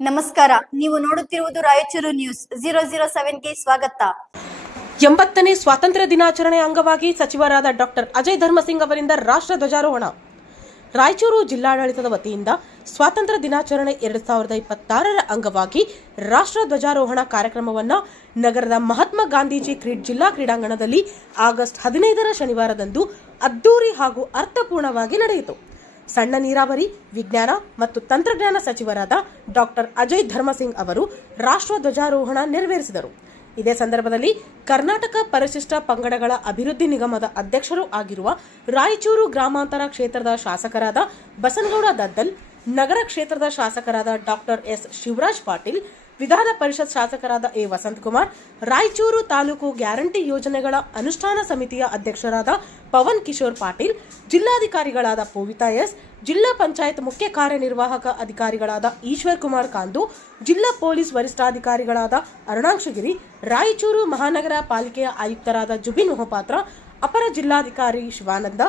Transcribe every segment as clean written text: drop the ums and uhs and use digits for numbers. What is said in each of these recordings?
ನಮಸ್ಕಾರ, ನೀವು ನೋಡುತ್ತಿರುವುದು ರಾಯಚೂರು ನ್ಯೂಸ್ 007ಗೆ ಸ್ವಾಗತ. 80ನೇ ಸ್ವಾತಂತ್ರ್ಯ ದಿನಾಚರಣೆ ಅಂಗವಾಗಿ ಸಚಿವರಾದ ಡಾಕ್ಟರ್ ಅಜಯ್ ಧರ್ಮಸಿಂಗ್ ಅವರಿಂದ ರಾಷ್ಟ್ರ ಧ್ವಜಾರೋಹಣ. ರಾಯಚೂರು ಜಿಲ್ಲಾಡಳಿತದ ವತಿಯಿಂದ ಸ್ವಾತಂತ್ರ್ಯ ದಿನಾಚರಣೆ 2026ರ ಅಂಗವಾಗಿ ರಾಷ್ಟ್ರ ಧ್ವಜಾರೋಹಣ ಕಾರ್ಯಕ್ರಮವನ್ನು ನಗರದ ಮಹಾತ್ಮ ಗಾಂಧೀಜಿ ಜಿಲ್ಲಾ ಕ್ರೀಡಾಂಗಣದಲ್ಲಿ ಆಗಸ್ಟ್ 15ರ ಶನಿವಾರದಂದು ಅದ್ದೂರಿ ಹಾಗೂ ಅರ್ಥಪೂರ್ಣವಾಗಿ ನಡೆಯಿತು. ಸಣ್ಣ ನೀರಾವರಿ, ವಿಜ್ಞಾನ ಮತ್ತು ತಂತ್ರಜ್ಞಾನ ಸಚಿವರಾದ ಡಾಕ್ಟರ್ ಅಜಯ್ ಧರ್ಮಸಿಂಗ್ ಅವರು ರಾಷ್ಟ್ರ ಧ್ವಜಾರೋಹಣ ನೆರವೇರಿಸಿದರು. ಇದೇ ಸಂದರ್ಭದಲ್ಲಿ ಕರ್ನಾಟಕ ಪರಿಶಿಷ್ಟ ಪಂಗಡಗಳ ಅಭಿವೃದ್ಧಿ ನಿಗಮದ ಅಧ್ಯಕ್ಷರೂ ಆಗಿರುವ ರಾಯಚೂರು ಗ್ರಾಮಾಂತರ ಕ್ಷೇತ್ರದ ಶಾಸಕರಾದ ಬಸನಗೌಡ ದದ್ದಲ್, ನಗರ ಕ್ಷೇತ್ರದ ಶಾಸಕರಾದ ಡಾಕ್ಟರ್ ಎಸ್ ಶಿವರಾಜ್ ಪಾಟೀಲ್, ವಿಧಾನ ಪರಿಷತ್ ಶಾಸಕರಾದ ಎ ವಸಂತಕುಮಾರ್, ರಾಯಚೂರು ತಾಲೂಕು ಗ್ಯಾರಂಟಿ ಯೋಜನೆಗಳ ಅನುಷ್ಠಾನ ಸಮಿತಿಯ ಅಧ್ಯಕ್ಷರಾದ ಪವನ್ ಕಿಶೋರ್ ಪಾಟೀಲ್, ಜಿಲ್ಲಾಧಿಕಾರಿಗಳಾದ ಪೂವಿತಾ ಎಸ್, ಜಿಲ್ಲಾ ಪಂಚಾಯತ್ ಮುಖ್ಯ ಕಾರ್ಯನಿರ್ವಾಹಕ ಅಧಿಕಾರಿಗಳಾದ ಈಶ್ವರ್ ಕುಮಾರ್ ಕಾಂದು, ಜಿಲ್ಲಾ ಪೊಲೀಸ್ ವರಿಷ್ಠಾಧಿಕಾರಿಗಳಾದ ಅರುಣಾಕ್ಷಗಿರಿ, ರಾಯಚೂರು ಮಹಾನಗರ ಪಾಲಿಕೆಯ ಆಯುಕ್ತರಾದ ಜುಬಿನ್ ಮೊಹಪಾತ್ರ, ಅಪರ ಜಿಲ್ಲಾಧಿಕಾರಿ ಶಿವಾನಂದ,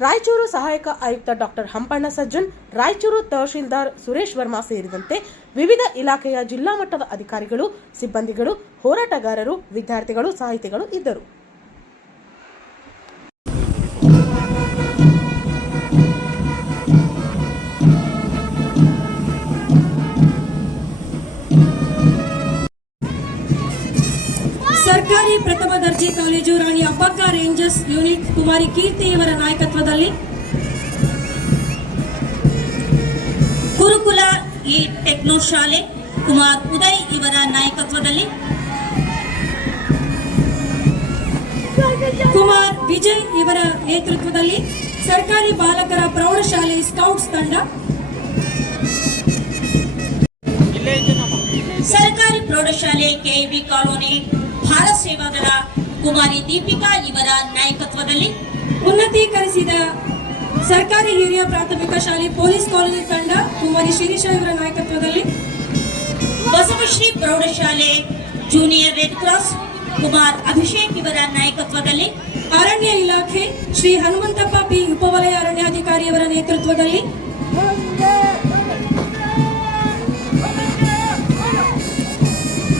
ರಾಯಚೂರು ಸಹಾಯಕ ಆಯುಕ್ತ ಡಾಕ್ಟರ್ ಹಂಪಣ್ಣ ಸಜ್ಜನ್, ರಾಯಚೂರು ತಹಶೀಲ್ದಾರ್ ಸುರೇಶ್ ವರ್ಮಾ ಸೇರಿದಂತೆ ವಿವಿಧ ಇಲಾಖೆಯ ಜಿಲ್ಲಾ ಮಟ್ಟದ ಅಧಿಕಾರಿಗಳು, ಸಿಬ್ಬಂದಿಗಳು, ಹೋರಾಟಗಾರರು, ವಿದ್ಯಾರ್ಥಿಗಳು, ಸಾಹಿತಿಗಳು ಇದ್ದರು. ಸರ್ಕಾರಿ ಪ್ರಥಮ ದರ್ಜೆ college Rani Abbakka rangers unit ಕುಮಾರಿ ಕೀರ್ತಿ ಇವರ ನಾಯಕತ್ವದಲ್ಲಿ, ಗುರುಕುಲ ಈ ಟೆಕ್ನೋ ಶಾಲೆ ಕುಮಾರ್ ಉದಯ್ ಇವರ ನಾಯಕತ್ವದಲ್ಲಿ, ಕುಮಾರ್ ವಿಜಯ್ ಇವರ ನೇತೃತ್ವದಲ್ಲಿ ಸರ್ಕಾರಿ ಬಾಲಕರ ಪ್ರೌಢಶಾಲೆ ಸ್ಕೌಟ್ಸ್ ತಂಡ, ಸರ್ಕಾರಿ ಪ್ರೌಢಶಾಲೆ ಕೆಬಿ ಕಾಲೋನಿ ಭಾರತ ಸೇವಾದಳ ಕುಮಾರಿ ದೀಪಿಕಾ ಇವರ ನಾಯಕತ್ವದಲ್ಲಿ, ಉನ್ನತೀಕರಿಸಿದ ಸರ್ಕಾರಿ ಹಿರಿಯ ಪ್ರಾಥಮಿಕ ಶಾಲೆ ಪೊಲೀಸ್ ಕಾಲೋನಿ ತಂಡ ಕುಮಾರಿ ಶಿರೀಷ ಇವರ ನಾಯಕತ್ವದಲ್ಲಿ, ಬಸವಶ್ರೀ ಪ್ರೌಢಶಾಲೆ junior red cross Kumar Abhishek ಇವರ ನಾಯಕತ್ವದಲ್ಲಿ, ಅರಣ್ಯ ಇಲಾಖೆ ಶ್ರೀ ಹನುಮಂತಪ್ಪ ಪಿ ಉಪವಲಯ ಅರಣ್ಯಾಧಿಕಾರಿಯವರ ನೇತೃತ್ವದಲ್ಲಿ,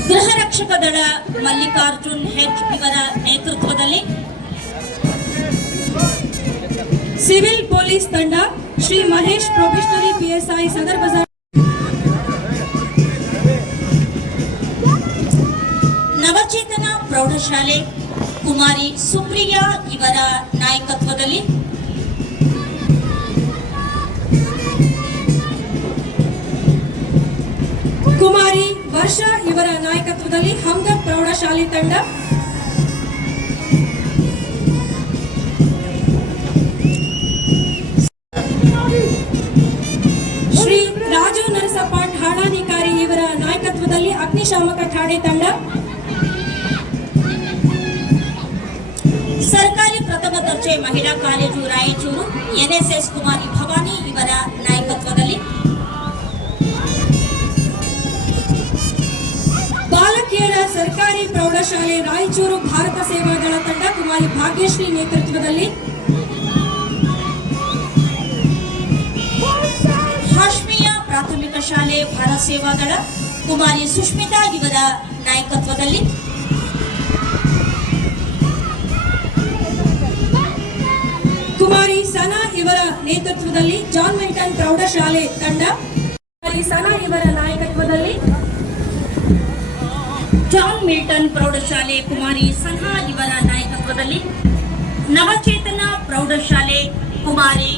ಗೃಹ ರಕ್ಷಕ ದಳ ಮಲ್ಲಿಕಾರ್ಜುನ್ ಹೆಚ್ ಇವರ ನೇತೃತ್ವದಲ್ಲಿ, ಸಿವಿಲ್ ಪೊಲೀಸ್ ತಂಡ ಶ್ರೀ ಮಹೇಶ್ ಪ್ರೊಫೆಷನರಿ ಪಿಎಸ್ಐ ಸದರ್ ಬಜಾರ್, ನವಚೇತನ ಪ್ರೌಢಶಾಲೆ ಕುಮಾರಿ ಸುಪ್ರಿಯಾ ಇವರ ನಾಯಕತ್ವದಲ್ಲಿ, ಕುಮಾರಿ ವರ್ಷಾ ಇವರ ನಾಯಕತ್ವದಲ್ಲಿ ಹಮ್ದರ್ದ್ ಪ್ರೌಢಶಾಲೆ ತಂಡ, ಶ್ರೀ ರಾಜು ನರಸಪ್ಪ ಠಾಣಾಧಿಕಾರಿ ಇವರ ನಾಯಕತ್ವದಲ್ಲಿ ಅಗ್ನಿಶಾಮಕ ಠಾಣೆ ತಂಡ, ಸರ್ಕಾರಿ ಪ್ರಥಮ ದರ್ಜೆ ಮಹಿಳಾ ಕಾಲೇಜು ರಾಯಚೂರು ಎನ್ಎಸ್ಎಸ್ ಕುಮಾರಿ ಭವಾನಿ ಇವರ ನಾಯಕತ್ವದಲ್ಲಿ, ಬಾಲಕಿಯರ ಸರ್ಕಾರಿ ಪ್ರೌಢಶಾಲೆ ರಾಯಚೂರು ಭಾರತ ಸೇವಾದಳ ತಂಡ ಕುಮಾರಿ ಭಾಗ್ಯಶ್ರೀ ನೇತೃತ್ವದಲ್ಲಿ, ಹಾಶ್ಮಿಯ ಪ್ರಾಥಮಿಕ ಶಾಲೆ ಭಾರತ ಸೇವಾದಳ ಕುಮಾರಿ ಸುಷ್ಮಿತಾ ಇವರ ನಾಯಕತ್ವದಲ್ಲಿ, ಕುಮಾರಿ ಸನಾ ಇವರ ನೇತೃತ್ವದಲ್ಲಿ ಜಾನ್ ಮಿಲ್ಟನ್ ಪ್ರೌಢಶಾಲೆ ತಂಡ, ಸನಾ ಇವರ ನಾಯಕತ್ವದಲ್ಲಿ ಜಾನ್ ಮಿಲ್ಟನ್ ಪ್ರೌಢಶಾಲೆ ಕುಮಾರಿ ಸನ್ಹಾ ಇವರ ನಾಯಕತ್ವದಲ್ಲಿ, ನವಚೇತನ ಪ್ರೌಢಶಾಲೆ ಕುಮಾರಿ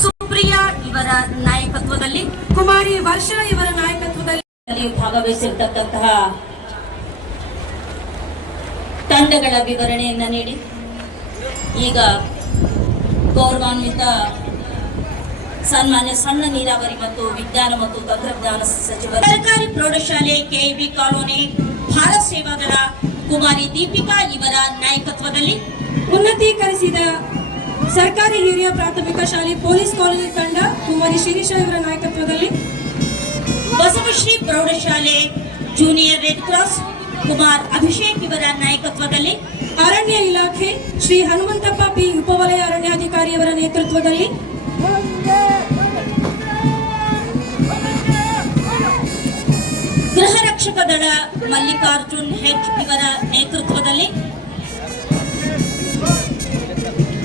ಸುಪ್ರಿಯಾ ಇವರ ನಾಯಕತ್ವದಲ್ಲಿ, ಕುಮಾರಿ ವರ್ಷಾ ಇವರ ನಾಯಕತ್ವದಲ್ಲಿ ಭಾಗವಹಿಸಿರ್ತಕ್ಕಂತಹ ತಂಡಗಳ ವಿವರಣೆಯನ್ನ ನೀಡಿ ಈಗ ಗೌರವಾನ್ವಿತ ಸನ್ಮಾನ್ಯ ಸಣ್ಣ ನೀರಾವರಿ ಮತ್ತು ವಿಜ್ಞಾನ ಮತ್ತು ತಂತ್ರಜ್ಞಾನ ಸಚಿವರು, ಸರ್ಕಾರಿ ಪ್ರೌಢಶಾಲೆ ಕೆಬಿ ಕಾಲೋನಿ ಭಾರತ ಸೇವಾದಳ ಕುಮಾರಿ ದೀಪಿಕಾ ಇವರ ನಾಯಕತ್ವದಲ್ಲಿ, ಉನ್ನತೀಕರಿಸಿದ ಸರ್ಕಾರಿ ಹಿರಿಯ ಪ್ರಾಥಮಿಕ ಶಾಲೆ ಪೊಲೀಸ್ ಕಾಲೋನಿ ತಂಡ ಕುಮಾರಿ ಶಿರೀಷ ಇವರ ನಾಯಕತ್ವದಲ್ಲಿ, ಬಸವಶ್ರೀ ಪ್ರೌಢಶಾಲೆ junior red cross Kumar Abhishek ಇವರ ನಾಯಕತ್ವದಲ್ಲಿ, ಅರಣ್ಯ ಇಲಾಖೆ ಶ್ರೀ ಹನುಮಂತಪ್ಪ ಪಿ ಉಪವಲಯ ಅರಣ್ಯಾಧಿಕಾರಿಯವರ ನೇತೃತ್ವದಲ್ಲಿ, ಗೃಹ ರಕ್ಷಕ ದಳ ಮಲ್ಲಿಕಾರ್ಜುನ್ ಹೆಚ್ ಇವರ ನೇತೃತ್ವದಲ್ಲಿ,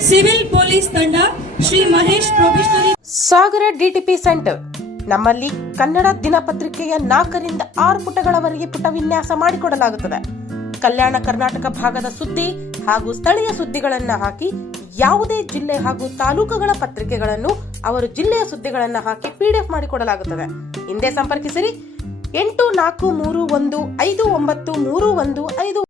ಸಿವಿಲ್ ಪೊಲೀಸ್ ತಂಡ ಶ್ರೀ ಮಹೇಶ್ ಪ್ರೊಬೆಷನರಿ ಸಾಗರ ಡಿಟಿಪಿ ಸೆಂಟರ್. ನಮ್ಮಲ್ಲಿ ಕನ್ನಡ ದಿನಪತ್ರಿಕೆಯ 4 ರಿಂದ 6 ಪುಟಗಳವರೆಗೆ ಪುಟ ವಿನ್ಯಾಸ ಮಾಡಿಕೊಡಲಾಗುತ್ತದೆ. ಕಲ್ಯಾಣ ಕರ್ನಾಟಕ ಭಾಗದ ಸುದ್ದಿ ಹಾಗೂ ಸ್ಥಳೀಯ ಸುದ್ದಿಗಳನ್ನ ಹಾಕಿ, ಯಾವುದೇ ಜಿಲ್ಲೆ ಹಾಗೂ ತಾಲೂಕುಗಳ ಪತ್ರಿಕೆಗಳನ್ನು ಅವರು ಜಿಲ್ಲೆಯ ಸುದ್ದಿಗಳನ್ನ ಹಾಕಿ PDF ಮಾಡಿಕೊಡಲಾಗುತ್ತದೆ. ಹಿಂದೆ ಸಂಪರ್ಕಿಸಿರಿ 8431593115.